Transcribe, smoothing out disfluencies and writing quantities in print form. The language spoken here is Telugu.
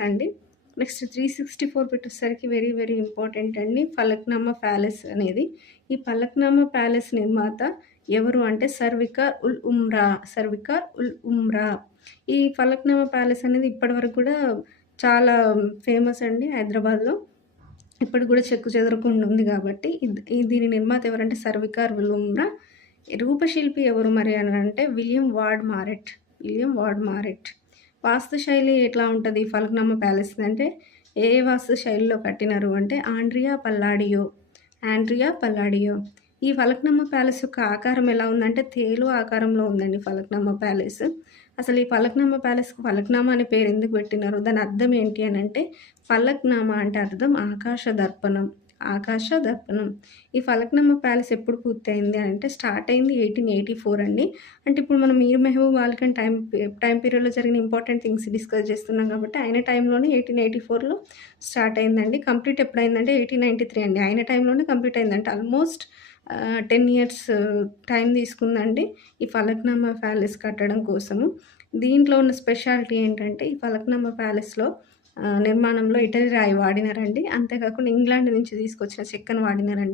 అండి. నెక్స్ట్ 364 ఫీట్ వచ్చేసరికి వెరీ వెరీ ఇంపార్టెంట్ అండి ఫలక్నామా ప్యాలెస్ అనేది. ఈ ఫలక్నామా ప్యాలెస్ నిర్మాత ఎవరు అంటే సర్వికార్ ఉల్ ఉమ్రా. ఈ ఫలక్నామా ప్యాలెస్ అనేది ఇప్పటివరకు కూడా చాలా ఫేమస్ అండి హైదరాబాద్‌లో. ఇప్పటికి కూడా చెక్కు చెదరకుండా ఉంది కాబట్టి దీని నిర్మాత ఎవరంటే సర్వికార్ ఉల్ ఉమ్రా. రూపశిల్పి ఎవరు మరి అని అంటే విలియం వార్డ్ మారెట్. వాస్తు శైలి ఎట్లా ఉంటది ఫలక్నామా ప్యాలెస్ అంటే, ఏ వాస్తు శైలిలో కట్టినారు అంటే ఆండ్రియా పల్లాడియో. ఈ ఫలక్నామా ప్యాలెస్ యొక్క ఆకారం ఎలా ఉందంటే తేలు ఆకారంలో ఉందండి ఫలక్నామా ప్యాలెస్. అసలు ఈ ఫలక్నామా ప్యాలెస్‌కి ఫలక్నామా అనే పేరు ఎందుకు పెట్టినారు? దాని అర్థం ఏంటి అనంటే, ఫలక్నామా అంటే అర్థం ఆకాశ దర్పణం. ఈ ఫలక్నామా ప్యాలెస్ ఎప్పుడు పూర్తయింది అంటే స్టార్ట్ అయింది 1884 అండి. అంటే ఇప్పుడు మనం మీర్ మెహబూబ్ అలీ టైం పీరియడ్‌లో జరిగిన ఇంపార్టెంట్ థింగ్స్ డిస్కస్ చేస్తున్నాం కాబట్టి ఆయన టైంలోనే 1884లో స్టార్ట్ అయిందండి. కంప్లీట్ ఎప్పుడైందంటే 1893 అండి. ఆయన టైంలోనే కంప్లీట్ అయిందంటే ఆల్మోస్ట్ 10 ఇయర్స్ టైం తీసుకుందండి ఈ ఫలక్నామా ప్యాలెస్ కట్టడం కోసము. దీంట్లో ఉన్న స్పెషాలిటీ ఏంటంటే ఈ ఫలక్నామా ప్యాలెస్‌లో నిర్మాణంలో ఇటలీ రాయి వాడినారండి. అంతేకాకుండా ఇంగ్లాండ్ నుంచి తీసుకొచ్చిన చెక్కను వాడినారండి.